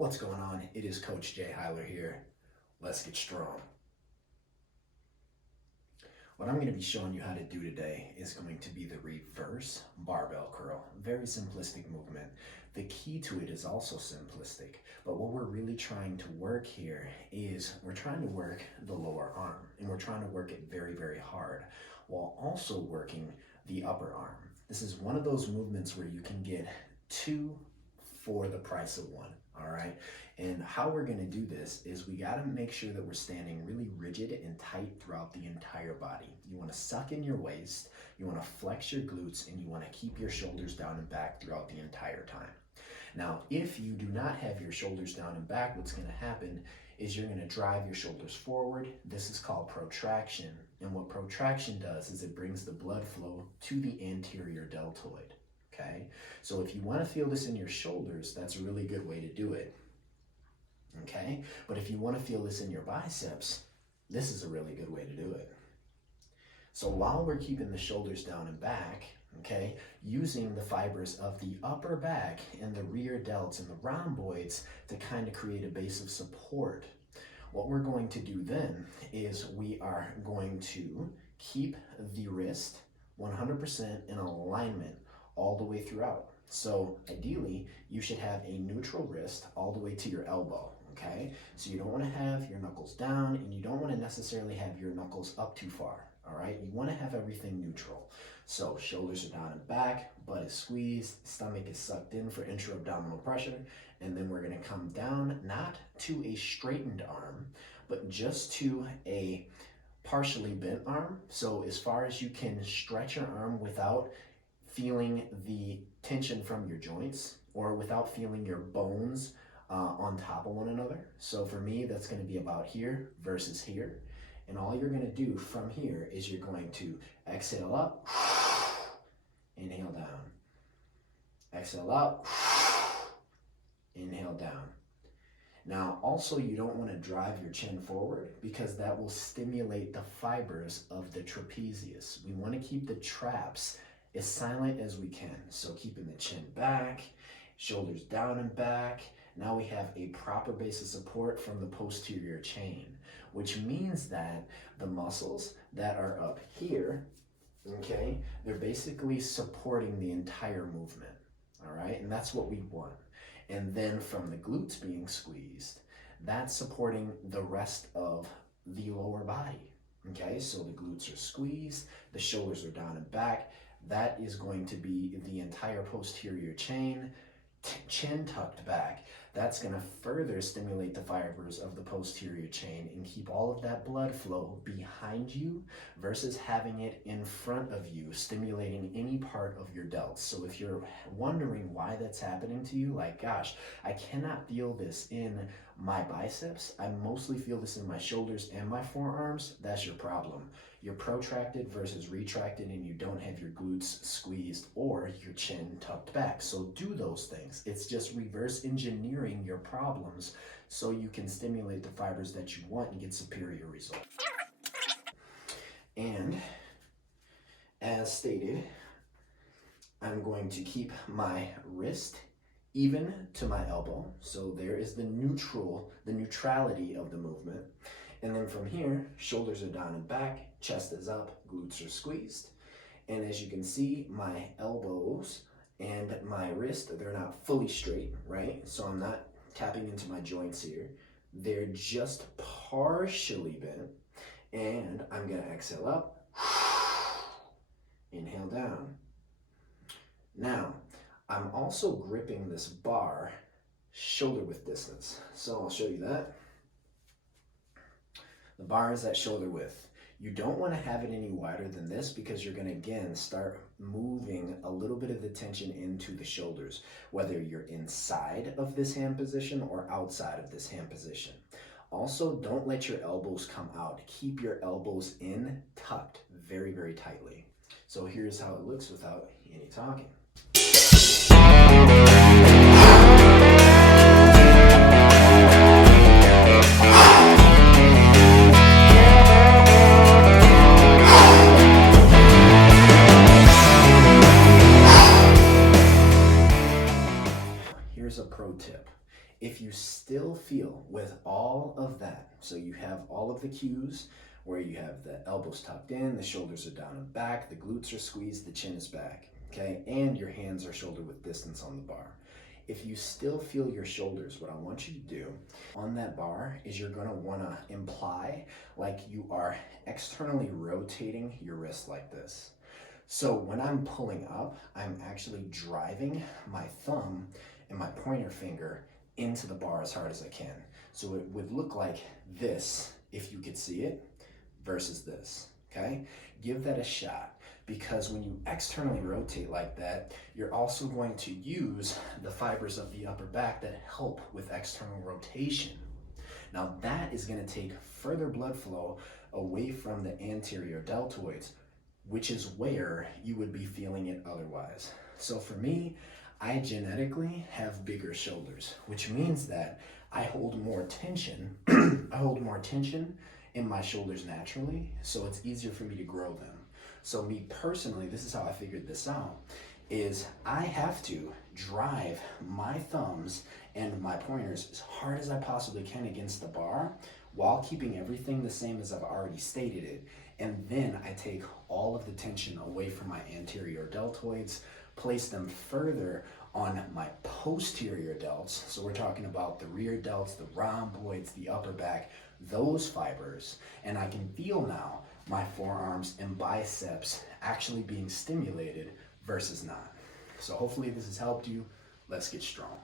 What's going on? It is Coach Jay Heiler here. Let's get strong. What I'm going to be showing you how to do today is going to be the reverse barbell curl. Very simplistic movement. The key to it is also simplistic, but what we're really trying to work here is we're trying to work the lower arm, and we're trying to work it very, very hard while also working the upper arm. This is one of those movements where you can get two for the price of one. All right, and how we're going to do this is we got to make sure that we're standing really rigid and tight throughout the entire body. You want to suck in your waist, you want to flex your glutes, and you want to keep your shoulders down and back throughout the entire time. Now, if you do not have your shoulders down and back, what's going to happen is you're going to drive your shoulders forward. This is called protraction, and what protraction does is it brings the blood flow to the anterior deltoid. Okay, so if you want to feel this in your shoulders, that's a really good way to do it. Okay, but if you want to feel this in your biceps, this is a really good way to do it. So while we're keeping the shoulders down and back, okay, using the fibers of the upper back and the rear delts and the rhomboids to kind of create a base of support, what we're going to do then is we are going to keep the wrist 100% in alignment all the way throughout. So ideally, you should have a neutral wrist all the way to your elbow, okay? So you don't want to have your knuckles down, and you don't want to necessarily have your knuckles up too far, all right? You want to have everything neutral. So shoulders are down and back, butt is squeezed, stomach is sucked in for intra-abdominal pressure, and then we're going to come down, not to a straightened arm, but just to a partially bent arm. So as far as you can stretch your arm without feeling the tension from your joints or without feeling your bones on top of one another. So for me, that's going to be about here versus here. And all you're going to do from here is you're going to exhale up, inhale down, exhale up, inhale down. Now, also, you don't want to drive your chin forward because that will stimulate the fibers of the trapezius. We want to keep the traps as silent as we can. So keeping the chin back, shoulders down and back. Now we have a proper base of support from the posterior chain, which means that the muscles that are up here, okay, they're basically supporting the entire movement, all right? And that's what we want. And then from the glutes being squeezed, that's supporting the rest of the lower body, okay? So the glutes are squeezed, the shoulders are down and back. That is going to be the entire posterior chain, chin tucked back. That's going to further stimulate the fibers of the posterior chain and keep all of that blood flow behind you versus having it in front of you, stimulating any part of your delts. So if you're wondering why that's happening to you, like, gosh, I cannot feel this in my biceps, I mostly feel this in my shoulders and my forearms, that's your problem. You're protracted versus retracted, and you don't have your glutes squeezed or your chin tucked back. So do those things. It's just reverse engineering your problems so you can stimulate the fibers that you want and get superior results. And as stated, I'm going to keep my wrist even to my elbow. So there is the neutrality of the movement. And then from here, shoulders are down and back, chest is up, glutes are squeezed. And as you can see, my elbows and my wrist, they're not fully straight, right? So I'm not tapping into my joints here. They're just partially bent. And I'm gonna exhale up, inhale down. Now, I'm also gripping this bar shoulder width distance. So I'll show you that. The bar is at shoulder width. You don't want to have it any wider than this because you're going to, again, start moving a little bit of the tension into the shoulders, whether you're inside of this hand position or outside of this hand position. Also, don't let your elbows come out. Keep your elbows in, tucked very, very tightly. So here's how it looks without any talking. Here's a pro tip. If you still feel with all of that, so you have all of the cues where you have the elbows tucked in, the shoulders are down and back, the glutes are squeezed, the chin is back, okay? And your hands are shoulder width distance on the bar. If you still feel your shoulders, what I want you to do on that bar is you're gonna wanna imply like you are externally rotating your wrist like this. So when I'm pulling up, I'm actually driving my thumb and my pointer finger into the bar as hard as I can. So it would look like this, if you could see it, versus this, okay? Give that a shot, because when you externally rotate like that, you're also going to use the fibers of the upper back that help with external rotation. Now that is gonna take further blood flow away from the anterior deltoids, which is where you would be feeling it otherwise. So for me, I genetically have bigger shoulders, which means that I hold more tension. I hold more tension in my shoulders naturally, so it's easier for me to grow them. So me personally, this is how I figured this out, is I have to drive my thumbs and my pointers as hard as I possibly can against the bar while keeping everything the same as I've already stated it. And then I take all of the tension away from my anterior deltoids, place them further on my posterior delts. So we're talking about the rear delts, the rhomboids, the upper back, those fibers. And I can feel now my forearms and biceps actually being stimulated versus not. So hopefully this has helped you. Let's get strong.